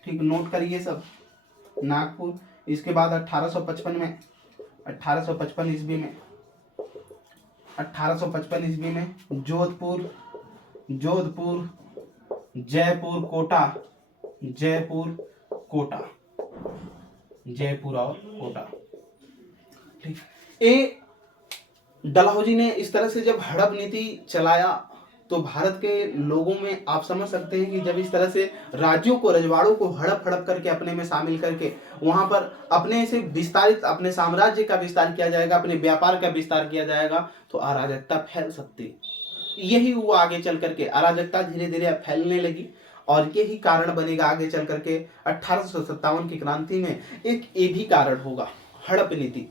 ठीक, नोट करिए सब, नागपुर। इसके बाद 1855 में, 1855 ईस्वी में, 1855 ईस्वी में जोधपुर, जोधपुर, जयपुर, कोटा, जयपुर, कोटा, जयपुर और कोटा। ठीक, ये डलहौजी ने इस तरह से जब हड़प नीति चलाया तो भारत के लोगों में आप समझ सकते हैं कि जब इस तरह से राज्यों को, रजवाड़ों को हड़प हड़प करके अपने में शामिल करके वहां पर अपने से विस्तारित, अपने साम्राज्य का विस्तार किया जाएगा, अपने व्यापार का विस्तार किया जाएगा तो अराजकता फैल सकती है। यही हुआ आगे चल करके, अराजकता धीरे धीरे फैलने लगी और यही कारण बनेगा आगे चल करके 1857 की क्रांति में। एक ये भी कारण होगा, हड़प नीति।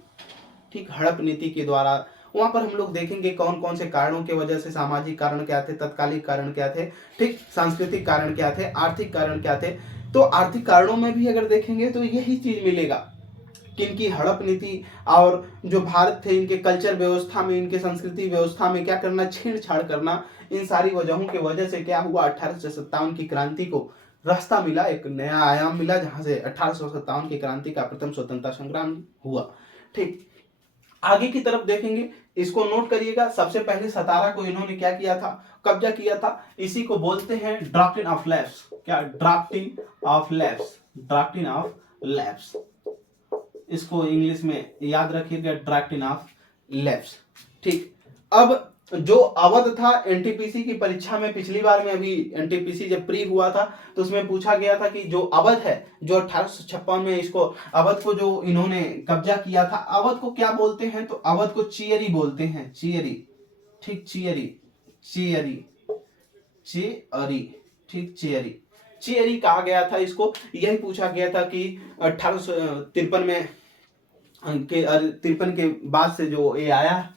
ठीक, हड़प नीति के द्वारा वहां पर हम लोग देखेंगे कौन कौन से कारणों के वजह से, सामाजिक कारण क्या थे, तत्कालिक कारण क्या थे, ठीक, सांस्कृतिक कारण क्या थे, आर्थिक कारण क्या थे। तो आर्थिक कारणों में भी अगर देखेंगे तो यही चीज मिलेगा कि इनकी हड़प नीति और जो भारत थे इनके कल्चर व्यवस्था में, इनके संस्कृति व्यवस्था में क्या करना, छेड़छाड़ करना, इन सारी वजहों की वजह से क्या हुआ, 1857 की क्रांति को रास्ता मिला, एक नया आयाम मिला, जहां से 1857 की क्रांति का प्रथम स्वतंत्रता संग्राम हुआ। ठीक, आगे की तरफ देखेंगे, इसको नोट करिएगा। सबसे पहले सतारा को इन्होंने क्या किया था, कब्जा किया था। इसी को बोलते हैं ड्राफ्टिंग ऑफ लैप्स, क्या, drafting of lapse, drafting of lapse. इसको इंग्लिश में याद रखिएगा, ड्राफ्टिंग ऑफ लैप्स। ठीक, अब जो अवध था, एनटीपीसी की परीक्षा में पिछली बार में, अभी एनटीपीसी जब प्री हुआ था तो उसमें पूछा गया था कि जो अवध है, जो 1856 में इसको अवध को जो इन्होंने कब्जा किया था, अवध को क्या बोलते हैं, तो अवध को चियरी बोलते हैं, चियरी। ठीक, चियरी, चियरी, चियरी, ठीक, चियरी, चियरी कहा गया था इसको। यही पूछा गया था कि 1853 में, 53 के बाद से जो ये आया,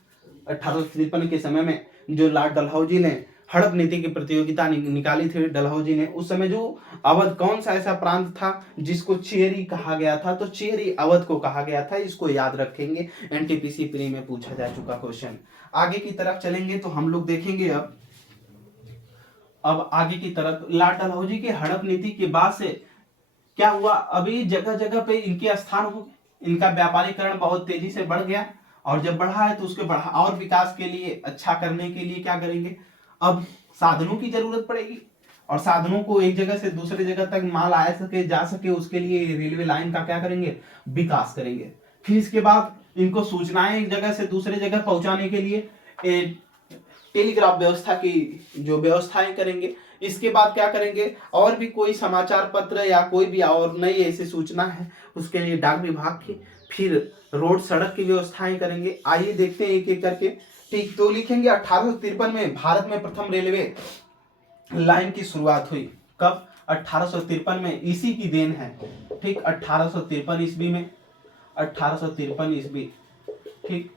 1853 के समय में जो लॉर्ड डलहौजी ने हड़प नीति की प्रतियोगिता निकाली थी, डलहौजी ने, उस समय जो अवध, कौन सा ऐसा प्रांत था जिसको चियरी कहा गया था, तो चियरी अवध को कहा गया था। इसको याद रखेंगे, एनटीपीसी प्री में पूछा जा चुका क्वेश्चन। आगे की तरफ चलेंगे तो हम लोग देखेंगे अब आगे की तरफ लॉर्ड डलहौजी के हड़प नीति के बाद से क्या हुआ, अभी जगह जगह पे इनके स्थान हो गए, इनका व्यापारीकरण बहुत तेजी से बढ़ गया, और जब बढ़ा है तो उसके बढ़ा और विकास के लिए, अच्छा करने के लिए क्या करेंगे, अब साधनों की जरूरत पड़ेगी, और साधनों को एक जगह से दूसरे जगह तक माल आ सके, जा सके, उसके लिए रेलवे लाइन का क्या करेंगे, विकास करेंगे। फिर इसके बाद इनको सूचनाएं एक जगह से दूसरे जगह पहुंचाने के लिए टेलीग्राफ व्यवस्था की जो व्यवस्थाएं करेंगे। इसके बाद क्या करेंगे, और भी कोई समाचार पत्र या कोई भी और नई ऐसी सूचना है उसके लिए डाक विभाग की, फिर रोड सड़क की व्यवस्थाएं करेंगे। आइए देखते हैं एक एक करके। ठीक, तो लिखेंगे 1853 में भारत में प्रथम रेलवे लाइन की शुरुआत हुई। कब, 1853 में, इसी की देन है। ठीक, 1853 ईस्वी में, 1853 ईस्वी। ठीक,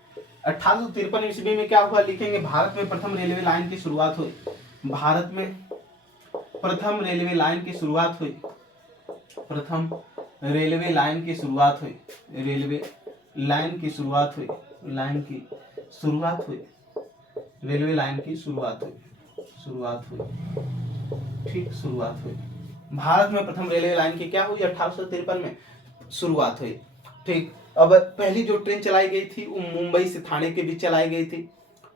1853 ईस्वी में क्या हुआ, लिखेंगे भारत में प्रथम रेलवे लाइन की शुरुआत हुई। भारत में प्रथम रेलवे लाइन की शुरुआत हुई, प्रथम रेलवे लाइन की शुरुआत हुई, रेलवे लाइन की शुरुआत हुई, लाइन की शुरुआत हुई, रेलवे लाइन की शुरुआत हुई, शुरुआत हुई। ठीक, शुरुआत हुई। भारत में प्रथम रेलवे लाइन की क्या हुई, 1853 में शुरुआत हुई। ठीक। अब पहली जो ट्रेन चलाई गई थी वो मुंबई से थाने के बीच चलाई गई थी,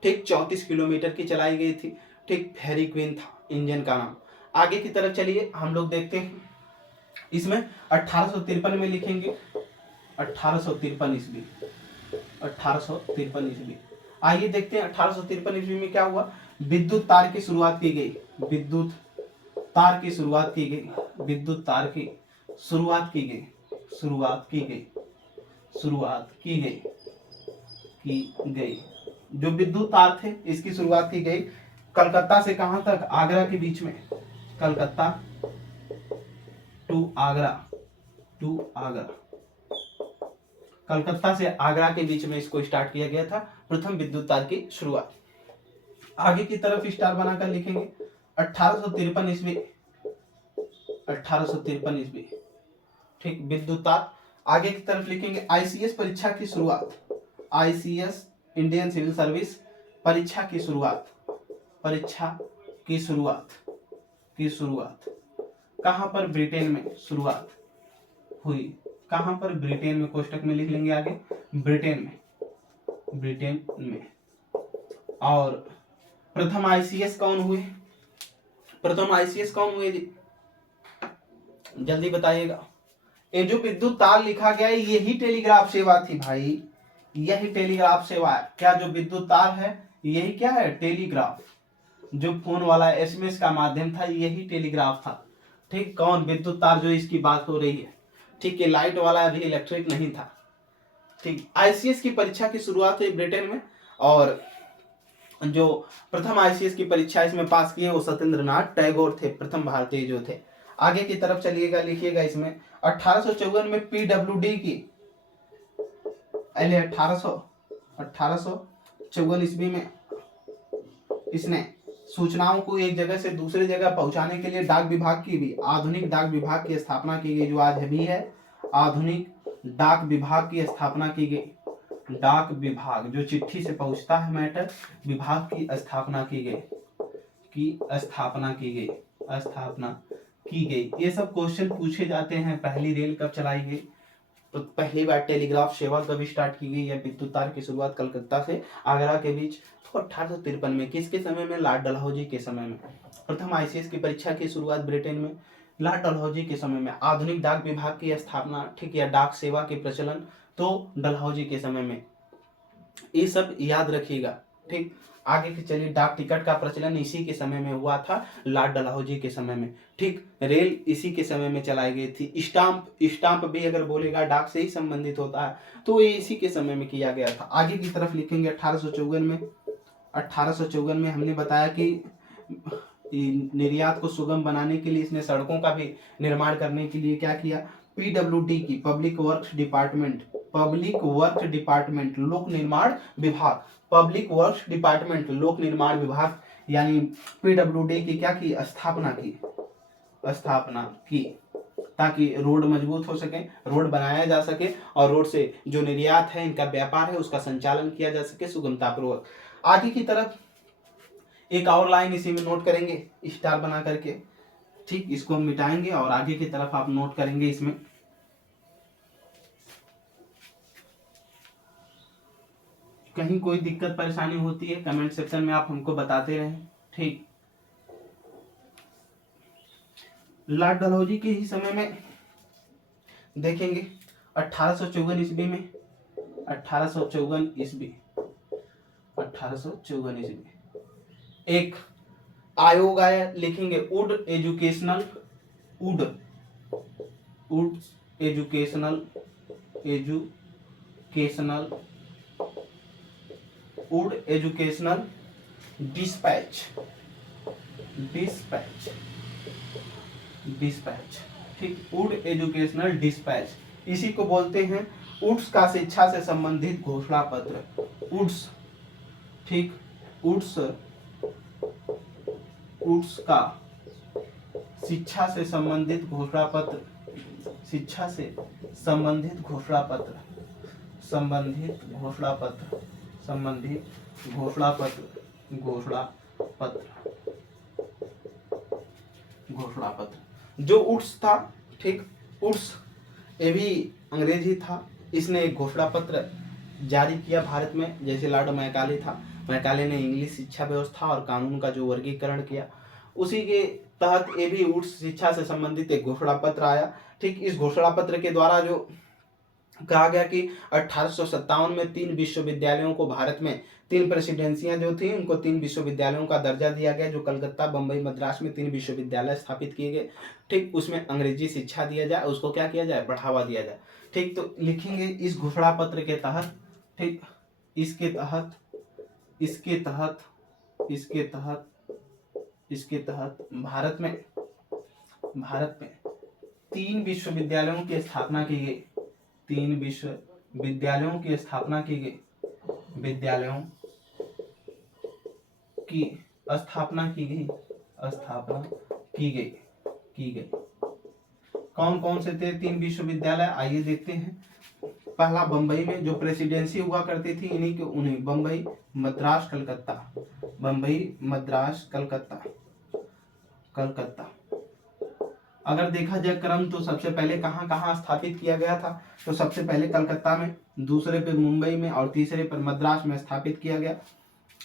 ठीक, 34 किलोमीटर की चलाई गई थी, ठीक। फेरी क्वीन था इंजन का नाम। आगे की तरफ चलिए हम लोग देखते हैं, इसमें 1853 में लिखेंगे, 1853 ईस्वी, 1853 ईस्वी। आइए देखते हैं 1853 ईस्वी में क्या हुआ। विद्युत तार की शुरुआत की गई, विद्युत तार की शुरुआत की गई, विद्युत तार की शुरुआत की गई, शुरुआत की गई, शुरुआत की गई, की गई। जो विद्युत तार थे इसकी शुरुआत की गई कलकत्ता से कहां तक, आगरा के बीच में, कलकत्ता टू आगरा, टू आगरा, कलकत्ता से आगरा के बीच में इसको स्टार्ट किया गया था, प्रथम विद्युत तार की शुरुआत। आगे की तरफ स्टार बनाकर लिखेंगे 1853 ईस्वी, 1853 ईस्वी, ठीक, विद्युत तार। आगे की तरफ लिखेंगे आईसीएस परीक्षा की शुरुआत, आईसीएस इंडियन सिविल सर्विस परीक्षा की शुरुआत, परीक्षा की शुरुआत, की शुरुआत कहां पर, ब्रिटेन में शुरुआत हुई, कहां पर, ब्रिटेन में, कोष्टक में लिख लेंगे आगे, ब्रिटेन में, ब्रिटेन में। और प्रथम आईसीएस कौन हुए, प्रथम आईसीएस कौन हुए जी, जल्दी बताइएगा। ये जो विद्युत तार लिखा गया है यही टेलीग्राफ सेवा थी भाई, यही टेलीग्राफ सेवा है। क्या जो विद्युत तार है यही क्या है, टेलीग्राफ। जो फोन वाला एसएमएस का माध्यम था यही टेलीग्राफ था, ठीक। कौन, विद्युत तार जो इसकी बात हो रही है, ठीक है। लाइट वाला अभी इलेक्ट्रिक नहीं था, ठीक। आईसीएस की परीक्षा की शुरुआत हुई ब्रिटेन में, और जो प्रथम आईसीएस की परीक्षा इसमें पास किए वो सत्येंद्रनाथ टैगोर थे, प्रथम भारतीय जो थे। आगे की तरफ चलिएगा, लिखिएगा इसमें 1854 में पीडब्ल्यूडी की, पहले 1854 ईस्वी में इसने सूचनाओं को एक जगह से दूसरी जगह पहुंचाने के लिए डाक विभाग की भी, आधुनिक डाक विभाग की स्थापना की गई, जो आज भी है, आधुनिक डाक विभाग की स्थापना की गई। डाक विभाग जो चिट्ठी से पहुंचता है मैटर, विभाग की स्थापना की गई, की स्थापना की गई, स्थापना की गई। ये सब क्वेश्चन पूछे जाते हैं। पहली रेल कब चलाई गई, तो पहली बार टेलीग्राफ सेवा कब स्टार्ट की गई, या विद्युत तार की शुरुआत कलकत्ता से आगरा के बीच, तो 1853 में। किसके समय में, लॉर्ड डलहौजी के समय में। प्रथम आईसीएस की परीक्षा की शुरुआत ब्रिटेन में, लॉर्ड डलहौजी के समय में। आधुनिक डाक विभाग की स्थापना, ठीक, या डाक सेवा के प्रचलन, तो डलहौजी के समय में। ये सब याद रखिएगा, ठीक। आगे के चलिए, डाक टिकट का प्रचलन इसी के समय में हुआ था, लॉर्ड डलहौजी के समय में, ठीक। रेल इसी के समय में चलाई गई थी। स्टाम्प, स्टाम्प भी अगर बोलेगा डाक से ही संबंधित होता है, तो ये इसी के समय में किया गया था। आगे की तरफ लिखेंगे 1854 में, 1854 में हमने बताया कि निर्यात को सुगम बनाने के लिए इसने सड़कों का भी निर्माण करने के लिए क्या किया, पीडब्ल्यूडी की, public works department, public work department, लोक निर्माण विभाग, पब्लिक वर्क्स डिपार्टमेंट, लोक निर्माण विभाग, यानी पीडब्ल्यूडी की क्या की, स्थापना की, स्थापना की, ताकि रोड मजबूत हो सके, रोड बनाया जा सके, और रोड से जो निर्यात है, इनका व्यापार है, उसका संचालन किया जा सके सुगमता पूर्वक। आगे की तरफ एक और लाइन इसी में नोट करेंगे स्टार बना करके, ठीक। इसको हम मिटाएंगे और आगे की तरफ आप नोट करेंगे। इसमें कहीं कोई दिक्कत परेशानी होती है कमेंट सेक्शन में आप हमको बताते रहें, ठीक। लॉर्ड डलहौजी के ही समय में देखेंगे 1854 ईस्वी में, 1854 ईस्वी, 1854 ईस्वी एक आयोग आया, लिखेंगे would educational, would, would educational, educational, would educational dispatch, dispatch, dispatch, ठीक। वुड एजुकेशनल डिस्पैच, इसी को बोलते हैं वुड्स का शिक्षा से संबंधित घोषणा पत्र, वुड्स, ठीक। वुड्स, वुड्स का शिक्षा से संबंधित घोषणा पत्र, शिक्षा से संबंधित घोषणा पत्र, संबंधित घोषणा पत्र, संबंधित घोषणा पत्र, घोषणा पत्र, घोषणा पत्र। जो उड्स था, ठीक, उड्स ये भी अंग्रेजी था, इसने एक घोषणा पत्र जारी किया भारत में, जैसे लॉर्ड मैकाले था, मैकाले ने इंग्लिश शिक्षा व्यवस्था और कानून का जो वर्गीकरण किया, उसी के तहत ये भी उच्च शिक्षा से संबंधित एक घोषणा पत्र आया। ठीक, इस घोषणा पत्र के द्वारा जो कहा गया कि 1857 में 3 विश्वविद्यालयों को भारत में, 3 प्रेसिडेंसियां जो थी उनको 3 विश्वविद्यालयों का दर्जा दिया गया, जो कलकत्ता, बम्बई, मद्रास में 3 विश्वविद्यालय स्थापित किए गए। ठीक, उसमें अंग्रेजी शिक्षा दिया जाए, उसको क्या किया जाए, बढ़ावा दिया जाए। ठीक, तो लिखेंगे इस घोषणा पत्र के तहत, ठीक, इसके तहत इसके तहत इसके तहत इसके तहत भारत में 3 विश्वविद्यालयों की स्थापना की गई, 3 विश्वविद्यालयों की स्थापना की गई, विद्यालयों की स्थापना की गई, की गई। कौन कौन से थे 3 विश्वविद्यालय, आइए देखते हैं। पहला बंबई में जो प्रेसिडेंसी हुआ करती थी इन्हीं के, उन्हें बंबई, मद्रास, कलकत्ता, बंबई, मद्रास, कलकत्ता। अगर देखा जाए क्रम तो सबसे पहले कहाँ कहाँ स्थापित किया गया था, तो सबसे पहले कलकत्ता में, दूसरे पे मुंबई में और तीसरे पर मद्रास में स्थापित किया गया।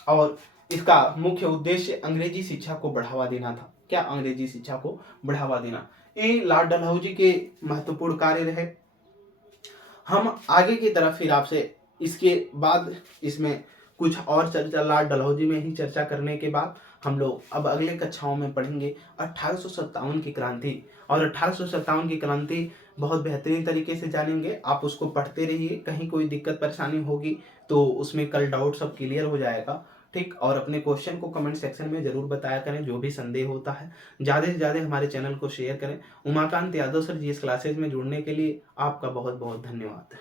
और इसका मुख्य उद्देश्य अंग्रेजी शिक्षा को बढ़ावा देना था। क्या, अंग्रेजी शिक्षा को बढ़ावा देना। ये लॉर्ड डलहौजी के महत्वपूर्ण कार्य रहे। हम आगे की तरफ फिर आपसे इसके बाद इसमें कुछ और चर्चा लॉर्ड डलहौजी में ही चर्चा करने के बाद हम लोग अब अगले कक्षाओं में पढ़ेंगे 1857 की क्रांति। और 1857 की क्रांति बहुत बेहतरीन तरीके से जानेंगे, आप उसको पढ़ते रहिए, कहीं कोई दिक्कत परेशानी होगी तो उसमें कल डाउट सब क्लियर हो जाएगा। ठीक, और अपने क्वेश्चन को कमेंट सेक्शन में जरूर बताया करें, जो भी संदेह होता है। ज़्यादा से ज़्यादा हमारे चैनल को शेयर करें। उमाकांत यादव सर जी इस क्लासेज में जुड़ने के लिए आपका बहुत बहुत धन्यवाद।